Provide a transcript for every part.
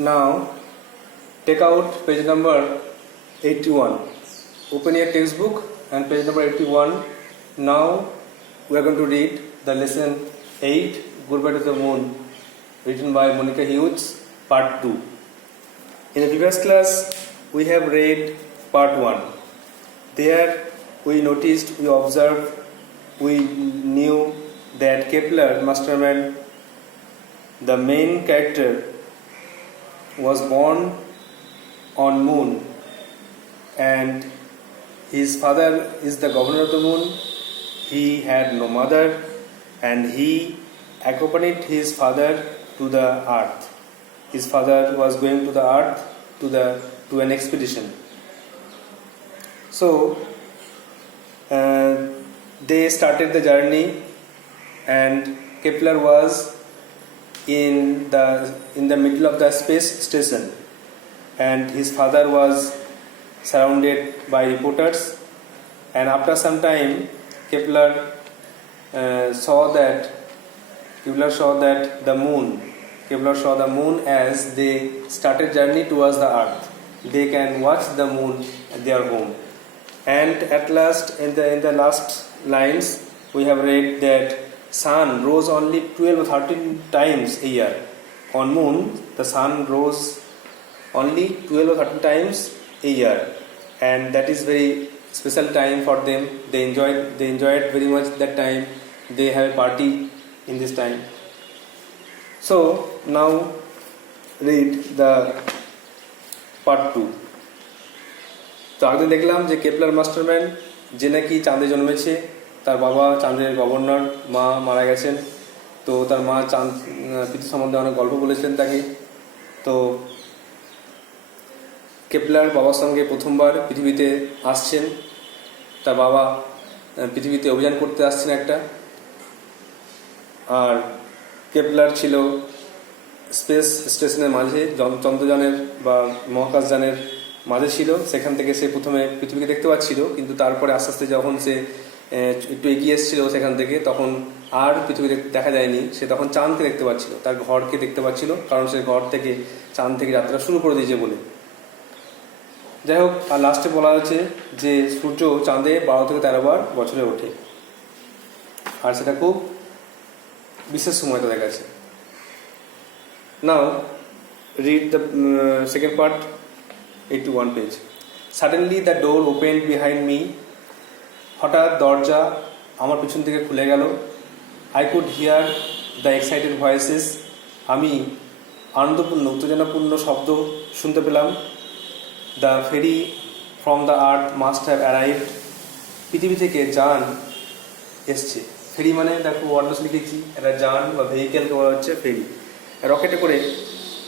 Now take out page number 81. Open your textbook and page number 81. Now we are going to read the lesson 8, Goodbye to the Moon, written by Monica Hughes, part 2. In the previous class we have read part 1. There we noticed, we observed, we knew that Kepler, Masterman, the main character, was born on moon, and his father is the governor of the moon. He had no mother, and he accompanied his father to the earth. His father was going to the earth to an expedition. So they started the journey, and Kepler was in the middle of the space station, and his father was surrounded by reporters. And after some time, Kepler saw the moon as they started journey towards the earth. They can watch the moon at their home. And at last, in the last lines, we have read that sun rose only 12 or 13 times a year. On moon, the sun rose only 12 or 13 times a year, and that is very special time for them. They enjoyed very much that time. They have a party in this time. So now read the part 2. তো আগে দেখলাম যে Kepler Masterman, যে নাকি চাঁদে জন্মেছে, তার বাবা চাঁদের গভর্নর, মা মারা গেছেন। তো তার মা চাঁদ পৃথিবী সম্বন্ধে অনেক গল্প বলেছিলেন তাকে। তো কেপলার বাবার সঙ্গে প্রথমবার পৃথিবীতে আসছেন। তার বাবা পৃথিবীতে অভিযান করতে আসছেন একটা, আর কেপলার ছিল স্পেস স্টেশনের মাঝে, চন্দ্রযানের বা মহাকাশযানের মাঝে ছিল। সেখান থেকে সে প্রথমে পৃথিবীকে দেখতে পাচ্ছিল, কিন্তু তারপরে আস্তে আস্তে যখন সে একটু এগিয়ে এসেছিল সেখান থেকে, তখন আর পৃথিবী দেখা যায়নি। সে তখন চাঁদকে দেখতে পাচ্ছিল, তার ঘরকে দেখতে পাচ্ছিল, কারণ সে ঘর থেকে চাঁদ থেকে যাত্রা শুরু করে দিয়েছে বলে। যাই হোক, আর লাস্টে বলা হয়েছে যে সূর্য চাঁদে 12 থেকে 13 বার বছরে ওঠে, আর সেটা খুব বিশেষ সময় তাদের কাছে। নাও read the second part, 81 page. Suddenly the door opened behind me. হঠাৎ দরজা আমার পিছন থেকে খুলে গেল। I could hear the excited voices. আমি আনন্দপূর্ণ, উত্তেজনাপূর্ণ শব্দ শুনতে পেলাম। The ferry from the earth must have arrived. পৃথিবী থেকে যান এসছে। ফেরি মানে দেখো ওয়ার্ডস লিখেছি, একটা যান বা ভেহিকেলকে বলা হচ্ছে ফেরি। রকেটে করে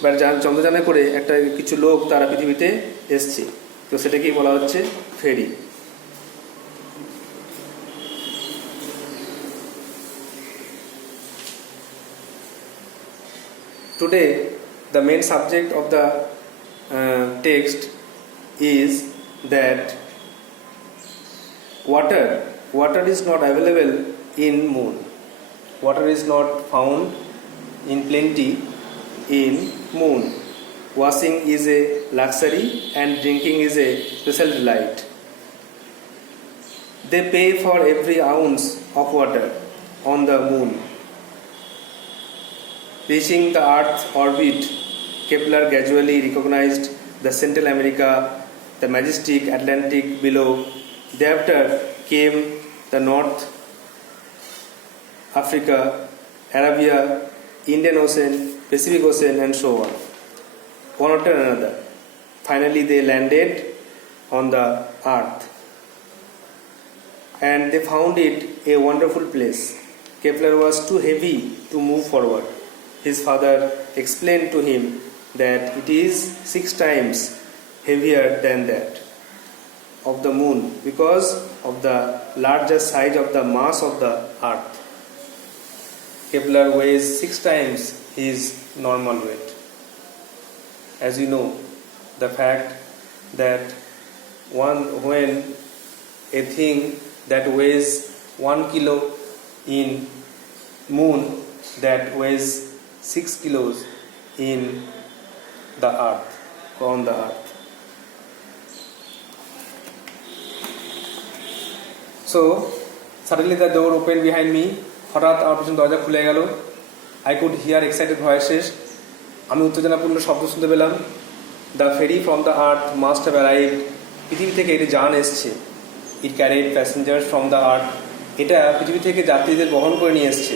বা চন্দ্রযানে করে একটা কিছু লোক তারা পৃথিবীতে এসছে, তো সেটাকেই বলা হচ্ছে ফেরি। Today the main subject of the text is that water is not available in moon. Water is not found in plenty in moon. Washing is a luxury and drinking is a special delight. They pay for every ounce of water on the moon. Reaching the Earth's orbit, Kepler gradually recognized the Central America, the majestic Atlantic below. Thereafter came the North Africa, Arabia, Indian Ocean, Pacific Ocean, and so on, one after another. Finally they landed on the earth, and they found it a wonderful place. Kepler was too heavy to move forward. His father explained to him that it is 6 times heavier than that of the moon because of the larger size of the mass of the earth. Kepler weighs 6 times his normal weight. As you know, the fact that when a thing that weighs 1 kilo in moon, that weighs 6 kilos in the earth, on the earth. So suddenly the door opened behind me. হঠাৎ আমার পিছনে দরজা খুলে গেল. I could hear excited voices. আমি উত্তেজনাপূর্ণ শব্দ শুনতে পেলাম. The ferry from the earth must have arrived. পৃথিবী থেকে একটি যান এসছে. It carried passengers from the earth. এটা পৃথিবী থেকে যাত্রীদের বহন করে নিয়ে এসছে.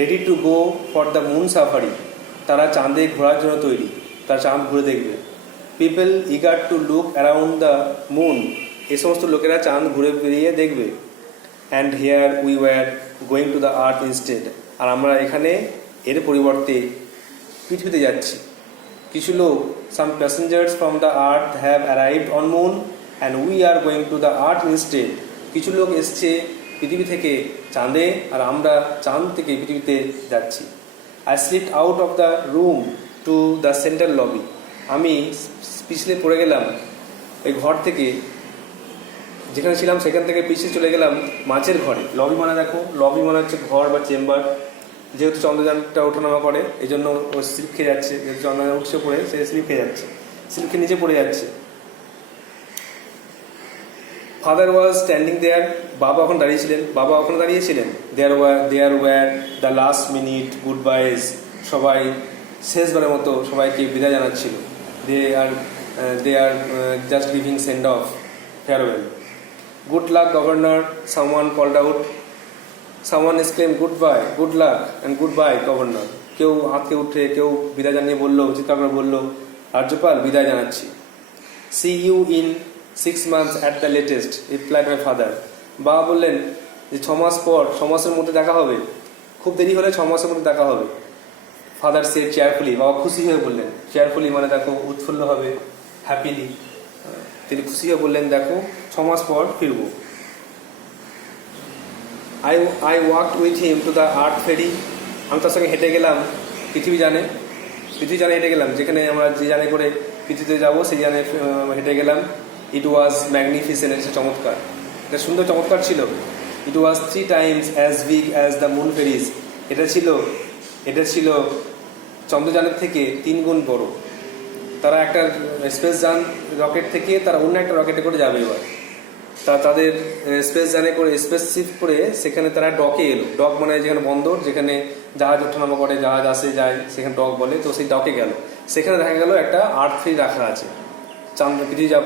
Ready to go for the moon safari. তারা চাঁদে ঘোরার জন্য তৈরি. তারা চাঁদ ঘুরে দেখবে. People eager to look around the moon. এই সমস্ত লোকেরা চাঁদ ঘুরে বেরিয়ে দেখবে. And here we were going to the earth instead. আর আমরা এখানে এর পরিবর্তে পৃথিবীতে যাচ্ছি. কিছু লোক, some passengers from the earth have arrived on moon and we are going to the earth instead. কিছু লোক এসছে পৃথিবী থেকে চাঁদে আর আমরা চাঁদ থেকে পৃথিবীতে যাচ্ছি. I slipped out of the room to the central lobby. আমি পিছলে পড়ে গেলাম এই ঘর থেকে, যেখানে ছিলাম সেখান থেকে পিছিয়ে চলে গেলাম মাঝের ঘরে. লবি মানে দেখো, লবি মানে হচ্ছে ঘর বা চেম্বার. যেহেতু চন্দ্রযানটা ওঠানামা করে এই জন্য ও স্লিপ খেয়ে যাচ্ছে. যেহেতু চন্দ্রযান উঠছে পড়ে, সে স্লিপ খেয়ে যাচ্ছে, স্লিপ খেয়ে নিচে পড়ে যাচ্ছে. Father was standing there. বাবা ওখানে দাঁড়িয়েছিলেন. বাবা ওখানে দাঁড়িয়েছিলেন. There were the last minute goodbyes. সবাই শেষবারের মতো সবাইকে বিদায় জানাচ্ছিল. They are just giving send off, farewell. Good luck, Governor, someone called out. Someone exclaimed, goodbye, good luck and goodbye, Governor. কেউ হাতকে উঠে কেউ বিদায় জানিয়ে বললো, চিৎকার করে বললো, রাজ্যপাল বিদায় জানাচ্ছি. See you in 6 months at the latest, replied my father. বাবা বললেন যে 6 মাস পর, 6 মাসের মধ্যে দেখা হবে, খুব দেরি হলে 6 মাসের মধ্যে দেখা হবে. Father said cheerfully. বাবা খুশি হয়ে বললেন. cheerfully মানে দেখো উৎফুল্ল হবে, হ্যাপিলি. তিনি খুশি হয়ে বললেন দেখো 6 মাস পর ফিরবো. I walked with him to the earth ferry. আমি তার সঙ্গে হেঁটে গেলাম পৃথিবী জানে হেঁটে গেলাম, যেখানে আমরা যে জানে করে পৃথিবীতে যাবো সেই জানে হেঁটে গেলাম. ইট ওয়াজ ম্যাগনিফিসেন্ট. এটা চমৎকার, এটা সুন্দর চমৎকার ছিল. ইট ওয়াজ 3 times as big as the moon ferries. এটা ছিল চন্দ্রযানের থেকে 3 গুণ বড়. তারা একটা স্পেস যান রকেট থেকে তারা অন্য একটা রকেটে করে যাবে. এবার তাদের স্পেস যানে করে স্পেস শিফট করে সেখানে তারা ডকে এলো. ডক মানে যেখানে বন্দর, যেখানে জাহাজ ওঠানামা করে, জাহাজ আসে যায়, সেখানে ডক বলে. তো সেই ডকে গেল. সেখানে দেখা গেল একটা আর্থ ফেরি রাখা আছে.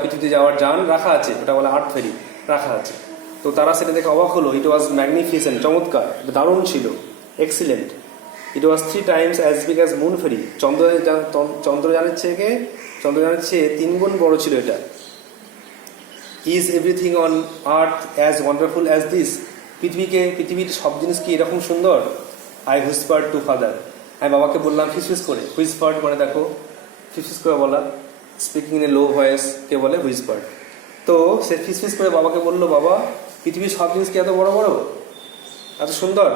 পৃথিবীতে যাওয়ার যান রাখা আছে, ওটা বলে আর্থ ফেরি রাখা আছে. তো তারা সেটা দেখে অবাক হলো. ইট ওয়াজ ম্যাগনিফিসেন্ট, চমৎকার, দারুণ ছিল, এক্সিলেন্ট. ইট ওয়াজ 3 times as big as moon ferry. চন্দ্রযানের চেয়ে 3 গুণ বড় ছিল এটা. Is everything on earth as wonderful as this? পৃথিবীর সব জিনিস কি এরকম সুন্দর? I whispered to father. আমি বাবাকে বললাম ফিসফিস করে. Whispered মানে দেখো ফিসফিস করে বলা, speaking in a low voice কে বলে whispered. তো সে ফিসফিস করে বাবাকে বললো, বাবা পৃথিবীর সব জিনিস কি এত বড় বড়, এত সুন্দর?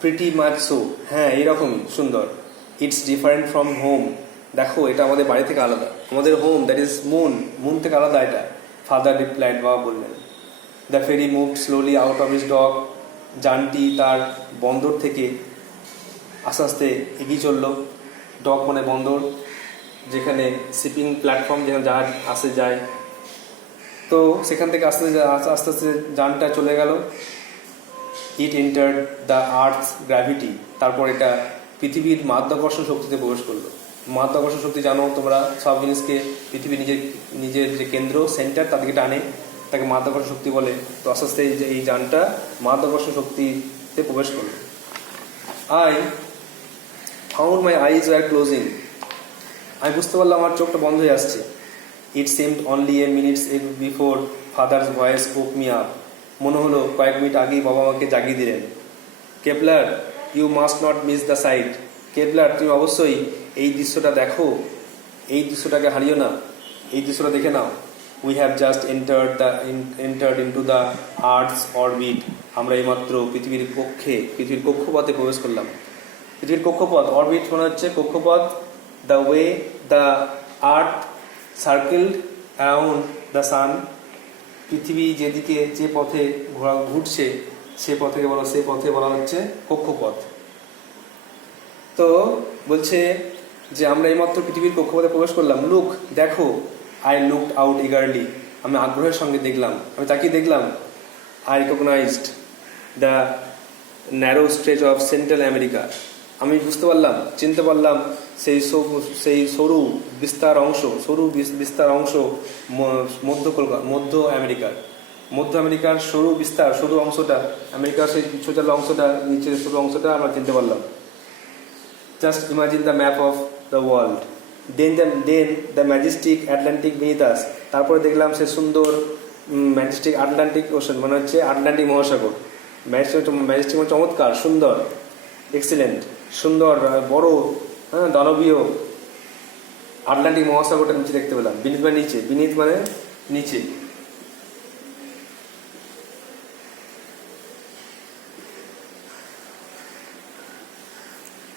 Pretty much so. হ্যাঁ এইরকমই সুন্দর. It's different from home. দেখো এটা আমাদের বাড়ি থেকে আলাদা. আমাদের হোম, দ্যাট ইজ মুন থেকে আলাদা এটা. Father replied. বাবা বললেন. The ferry moved slowly out of his dock. যানটি তার বন্দর থেকে আস্তে আস্তে এগিয়ে চলল. ডক মানে বন্দর, যেখানে শিপিং প্ল্যাটফর্ম, যেখানে জাহাজ আসে যায়. তো সেখান থেকে আস্তে আস্তে যানটা চলে গেল. ইট এন্টার্ড দ্য আর্থস গ্র্যাভিটি. তারপর এটা পৃথিবীর মাধ্যাকর্ষণ শক্তিতে প্রবেশ করলো. মাধ্যাকর্ষণ শক্তি জানো তোমরা, সব জিনিসকে পৃথিবী নিজের যে কেন্দ্র, সেন্টার, তাদেরকে টানে, তাকে মাধ্যাকর্ষণ শক্তি বলে. তো আস্তে আস্তে এই যানটা মাধ্যাকর্ষণ শক্তিতে প্রবেশ করলো. I found my eyes were closing. আমি বুঝতে পারলাম আমার চোখটা বন্ধ হয়ে আসছে. It seemed only a minute before father's voice woke me up. মনে হলো কয়েক মিনিট আগেই বাবা আমাকে জাগিয়ে দিলেন. Kepler, you must not miss the sight. Kepler, তুমি অবশ্যই এই দৃশ্যটা দেখো, এই দৃশ্যটাকে হারিও না, এই দৃশ্যটা দেখে নাও. We have just entered into the earth's orbit. আমরা এইমাত্র পৃথিবীর কক্ষপথে প্রবেশ করলাম. পৃথিবীর কক্ষপথ, অরবিট মানে হচ্ছে কক্ষপথ. The way the earth circled around the sun. পৃথিবী যেদিকে যে পথে ঘুরছে সে পথে বলা হচ্ছে কক্ষপথ. তো বলছে যে আমরা এইমাত্র পৃথিবীর কক্ষপথে প্রবেশ করলাম। লুক, দেখো। আই লুকড আউট ইগারলি, আমি আগ্রহের সঙ্গে দেখলাম, আমি তাকিয়ে দেখলাম। I recognised the narrow stretch of Central America, আমি বুঝতে পারলাম, চিনতে পারলাম সেই সরু বিস্তার অংশ মধ্য আমেরিকার সরু অংশটা, আমেরিকার সেই ছোটালো অংশটা, নিচের সরু অংশটা আমরা চিনতে পারলাম। Just imagine the map of the world. Then the majestic Atlantic beneath us, তারপরে দেখলাম সে সুন্দর ম্যাজেস্টিক আটলান্টিক ওশান, মানে হচ্ছে আটলান্টিক মহাসাগর। ম্যাজেস্টিক মানে চমৎকার, সুন্দর, এক্সিলেন্ট, সুন্দর, বড়, হ্যাঁ, দানবীয় আটলান্টিক মহাসাগরটা নিচে দেখতে পেলাম। বিনিথ মানে নিচে, বিনিথ মানে নিচে।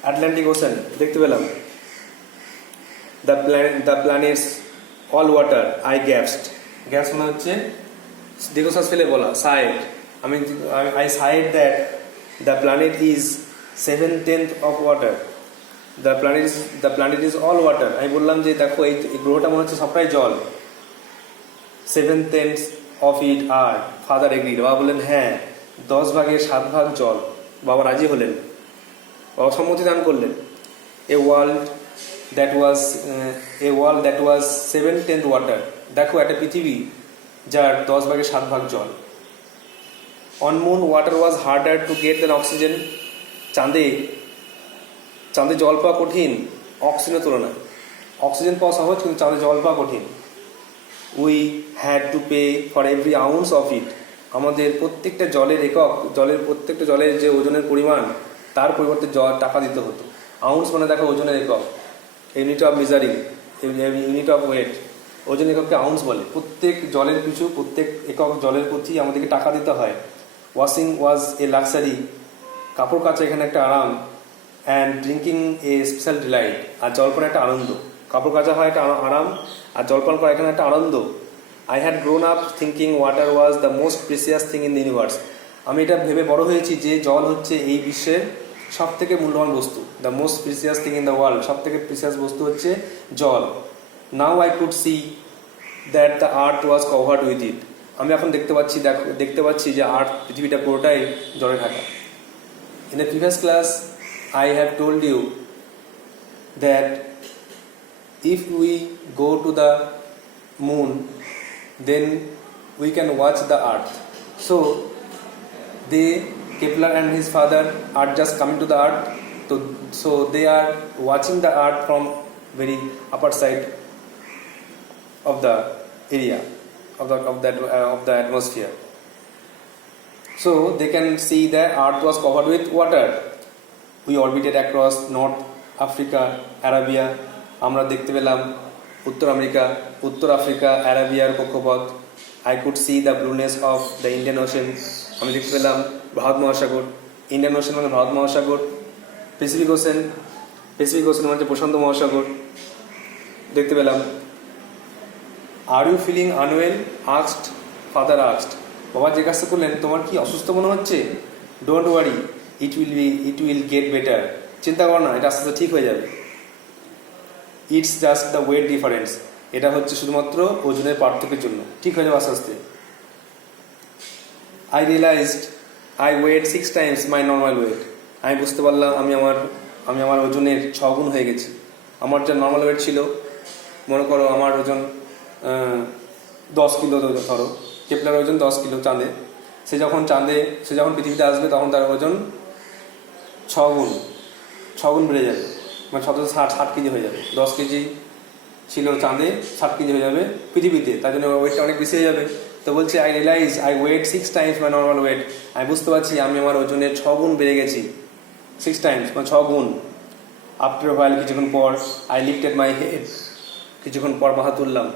আটলান্টিক ওশান দেখতে পেলাম। The planet's all water, I gasped, gasps মানে হচ্ছে দীর্ঘশ্বাস ফেলে বলা, sighed. I sighed that the planet is 7/10 of water, the planet is all water. আমি বললাম যে দেখো এই গ্রহটা মনে হচ্ছে সবটাই জল। 7/10 of it are, father agreed, বাবা বললেন হ্যাঁ 7/10 জল। বাবা রাজি হলেন, বাবা সম্মতি দান করলেন। A world that was 7/10 water, দেখো একটা পৃথিবী যার 10/7 জল। On moon water was harder to get than oxygen, চাঁদে জল পাওয়া কঠিন অক্সিজেনের তুলনায়। অক্সিজেন পাওয়া সহজ, কিন্তু চাঁদে জল পাওয়া কঠিন। We had to pay for every ounce of it, আমাদের প্রত্যেকটা প্রত্যেকটা জলের যে ওজনের পরিমাণ, তার পরিবর্তে টাকা দিতে হতো। আউন্স মানে দেখো ওজনের একক, unit of measuring, unit of weight, ওজন এককে আউন্স বলে। প্রত্যেক জলের পিছু, প্রত্যেক একক জলের প্রতি আমাদেরকে টাকা দিতে হয়। ওয়াশিং ওয়াজ এ লাক্সারি, কাপড় কাচা এখানে একটা আরাম। And drinking a special delight, আর জলপান একটা আনন্দ। কাপড় কাচা হয় একটা আরাম, আর জলপান করা এখানে একটা আনন্দ। I had grown up thinking water was the most precious thing in the universe, আমি এটা ভেবে বড় হয়েছি যে জল হচ্ছে এই বিশ্বের সব থেকে মূল্যবান বস্তু। The most precious thing in the world, সব থেকে প্রিসিয়াস বস্তু হচ্ছে জল। Now I could see that the earth was covered with it, আমি এখন দেখতে পাচ্ছি যে পৃথিবীটা পুরোটাই জলে Dhaka. In the previous class I have told you that if we go to the moon, then we can watch the earth. So Kepler and his father are just coming to the earth, so they are watching the earth from very upper side of the area of the atmosphere. So they can see that earth was covered with water. We orbited across North Africa, Arabia, আমরা দেখতে পেলাম উত্তর Africa, আরাবিয়ার কক্ষপথ। I could see the blueness of the Indian Ocean, আমি দেখতে পেলাম ভারত মহাসাগর। Indian ocean মানে ভারত মহাসাগর। প্যাসিফিক ওশান মানে প্রশান্ত মহাসাগর দেখতে পেলাম। Are you feeling unwell asked, father asked, বাবা জিজ্ঞাসা করলেন তোমার কি অসুস্থ মনে হচ্ছে? Don't worry, it will get better, চিন্তা করো না, এটা আস্তে আস্তে ঠিক হয়ে যাবে। It's just the weight difference, এটা হচ্ছে শুধুমাত্র ওজনের পার্থক্যের জন্য, ঠিক হয়ে যাবে আস্তে আস্তে। I realised I weight 6 times my normal weight, আমি বুঝতে পারলাম আমি আমার ওজনের 6 গুণ হয়ে গেছি। আমার যা নর্মাল ওয়েট ছিল, মনে করো আমার ওজন 10 কিলো ধরো, কেপলার ওজন 10 কিলো চাঁদে। সে যখন পৃথিবীতে আসবে তখন তার ওজন 6 গুণ বেড়ে যাবে, মানে 60 কেজি হয়ে যাবে। 10 কেজি ছিল চাঁদে, 60 কেজি হয়ে যাবে পৃথিবীতে, তার জন্য ওয়েটটা অনেক বেশি হয়ে যাবে। তো বলছে I realise I weight 6 times my normal weight, আমি বুঝতে পারছি আমি আমার ওজনের 6 গুণ বেড়ে গেছি। 6 times মানে 6 গুণ। আফটার হোয়াইল, কিছুক্ষণ পর, আই লিফটেড মাই হেড, কিছুক্ষণ পর মাথা তুললাম।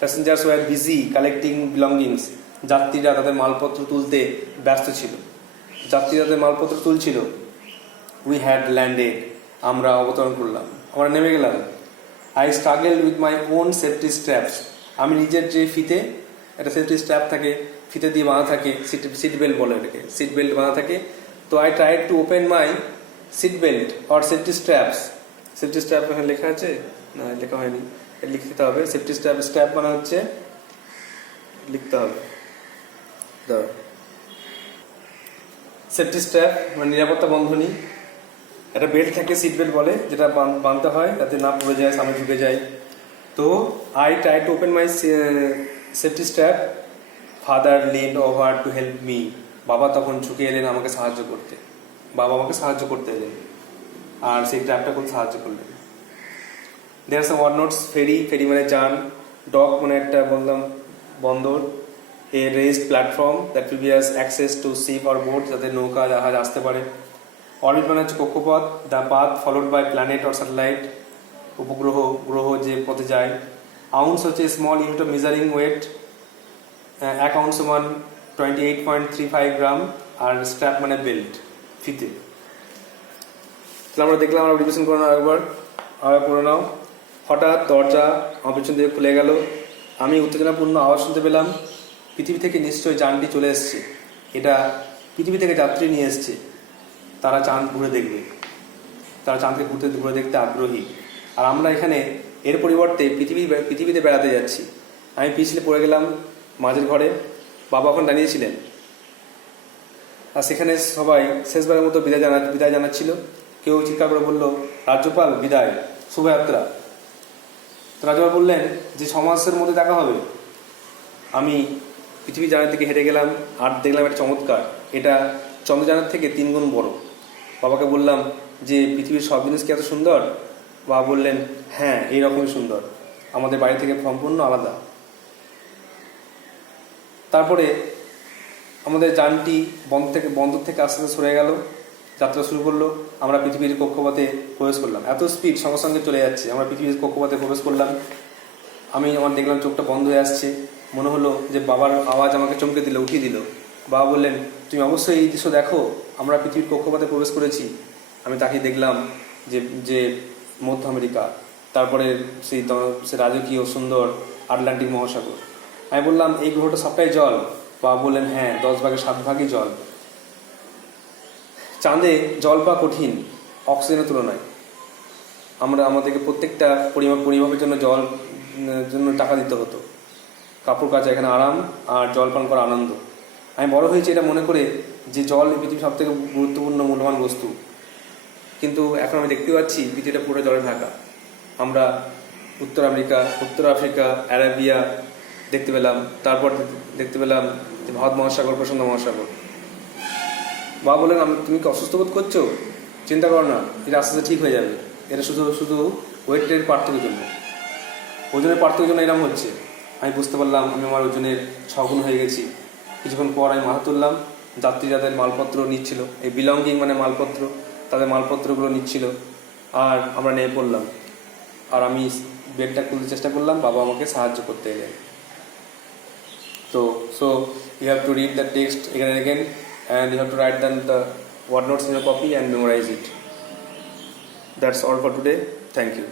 Passengers were busy collecting belongings, যাত্রীরা তাদের মালপত্র তুলতে ব্যস্ত ছিল, তুলছিল। উই হ্যাড ল্যান্ডেড, আমরা অবতরণ করলাম, আমরা নেমে গেলাম। I struggle with my own safety straps, আমি নিজের যে একটা সেফটি স্ট্র্যাপ থাকে, ফিতে দিয়ে বাঁধা থাকে, সিট বেল্ট বলে এটাকে, সিট বেল্ট বাঁধা থাকে। তো I tried to open my seat belt or safety straps. Safety strap এখানে লেখা আছে না, লেখা হয়নি, লিখতে হবে। সেফটি স্ট্র্যাপ, স্ট্র্যাপ মানে হচ্ছে লিখতে হবে, সেফটি স্ট্র্যাপ মানে নিরাপত্তা বন্ধনী। একটা বেল্ট থাকে, সিট বেল্ট বলে, যেটা বাঁধতে হয় যাতে না পড়ে যায়, সামনে ঢুকে যায়। তো I try to open my safety strap, father leaned over to help me. বাবা তখন ঝুঁকে এলেন আমাকে সাহায্য করতে, বাবা আমাকে সাহায্য করতে এলেন আর সেই ট্র্যাপটা করতে সাহায্য করলেন। দেয়ার সাম ওয়ার্ড নোটস, ফেরি, ফেরি মানে যান, ডক মানে একটা বললাম বন্দর, a raised platform that will be access to ship or boat, যাতে নৌকা জাহাজ আসতে পারে। অরবিট মানে হচ্ছে কক্ষপথ, the path followed by planet or satellite, উপগ্রহ, গ্রহ যে পথে যায়। আউন্স হচ্ছে small unit of measuring weight, 1 ounce সমান 28.35 গ্রাম। আর স্ট্র্যাপ মানে বেল্ট, ফিতে। তাহলে আমরা দেখলাম, আমরা রিভিশন করে নাও একবার, আবার করে নাও। হঠাৎ দরজা আমার পিছন থেকে খুলে গেল, আমি উত্তেজনাপূর্ণ আওয়াজ শুনতে পেলাম। পৃথিবী থেকে নিশ্চয়ই যানটি চলে এসছে, এটা পৃথিবী থেকে যাত্রী নিয়ে এসছে, তারা চাঁদ ঘুরে দেখবে, তারা চাঁদকে ঘুরে দেখতে আগ্রহী। আর আমরা এখানে এর পরিবর্তে পৃথিবীতে বেড়াতে যাচ্ছি। আমি পিছলে পড়ে গেলাম মাঝের ঘরে, বাবা ওখানে দাঁড়িয়েছিলেন, আর সেখানে সবাই শেষবারের মতো বিদায় জানাচ্ছিল। কেউ চিৎকার করে বলল, রাজ্যপাল বিদায়, শুভযাত্রা। তো রাজ্যপাল বললেন যে 6 মাসের মধ্যে দেখা হবে। আমি পৃথিবী যানের দিকে হেঁটে গেলাম আর দেখলাম একটা চমৎকার, এটা চন্দ্রযানের থেকে 3 গুণ বড়। বাবাকে বললাম যে পৃথিবীর সব জিনিস কি এত সুন্দর? বাবা বললেন, হ্যাঁ, এইরকমই সুন্দর, আমাদের বাড়ি থেকে সম্পূর্ণ আলাদা। তারপরে আমাদের যানটি বন্দর থেকে আস্তে আস্তে সরে গেল, যাত্রা শুরু করলো। আমরা পৃথিবীর কক্ষপথে প্রবেশ করলাম, এত স্পিড সঙ্গে সঙ্গে চলে যাচ্ছে। আমরা পৃথিবীর কক্ষপথে প্রবেশ করলাম, আমার দেখলাম চোখটা বন্ধ হয়ে আসছে। মনে হলো যে বাবার আওয়াজ আমাকে চমকে দিল, উঠিয়ে দিল। বাবা বললেন, তুমি অবশ্যই এই দৃশ্য দেখো, আমরা পৃথিবীর কক্ষপথে প্রবেশ করেছি। আমি তাকে দেখলাম যে মধ্য আমেরিকা, তারপরে সেই রাজকীয় সুন্দর আটলান্টিক মহাসাগর। আমি বললাম, এই গ্রহটা সবটাই জল। বাবা বললেন, হ্যাঁ, 10 ভাগের 7 ভাগই জল। চাঁদে জল পাওয়া কঠিন অক্সিজেনের তুলনায়। আমাদেরকে প্রত্যেকটা পরিমাপের জন্য জন্য টাকা দিতে হতো। কাপড় কাচা এখানে আরাম, আর জল পান করা আনন্দ। আমি বড় হয়েছি এটা মনে করে যে জল পৃথিবীর সব থেকে গুরুত্বপূর্ণ মূল্যবান বস্তু। কিন্তু এখন আমি দেখতে পাচ্ছি পৃথিবীটা পুরো জলে ঢাকা। আমরা উত্তর আমেরিকা, উত্তর আফ্রিকা, আরাবিয়া দেখতে পেলাম, তারপর দেখতে পেলাম ভারত মহাসাগর, প্রশান্ত মহাসাগর। বাবা বললেন, তুমি কি অসুস্থ বোধ করছো? চিন্তা করো না, এটা আস্তে আস্তে ঠিক হয়ে যাবে। এটা শুধু ওয়েটের পার্থক্যের জন্য, ওজনের পার্থক্যের জন্য এরকম হচ্ছে। আমি বুঝতে পারলাম আমি আমার ওজনের 6 গুণ হয়ে গেছি। কিছুক্ষণ পর আমি মাথা তুললাম, যাত্রী যাদের মালপত্র নিচ্ছিল, এই বিলঙ্গিং মানে মালপত্র, তাদের মালপত্রগুলো নিচ্ছিল, আর আমরা নেমে পড়লাম। আর আমি বেডটা খুলতে চেষ্টা করলাম, বাবা আমাকে সাহায্য করতে এলেন। So you have to read the text again and again, and you have to write down the word notes in your copy and memorize it. That's all for today. Thank you.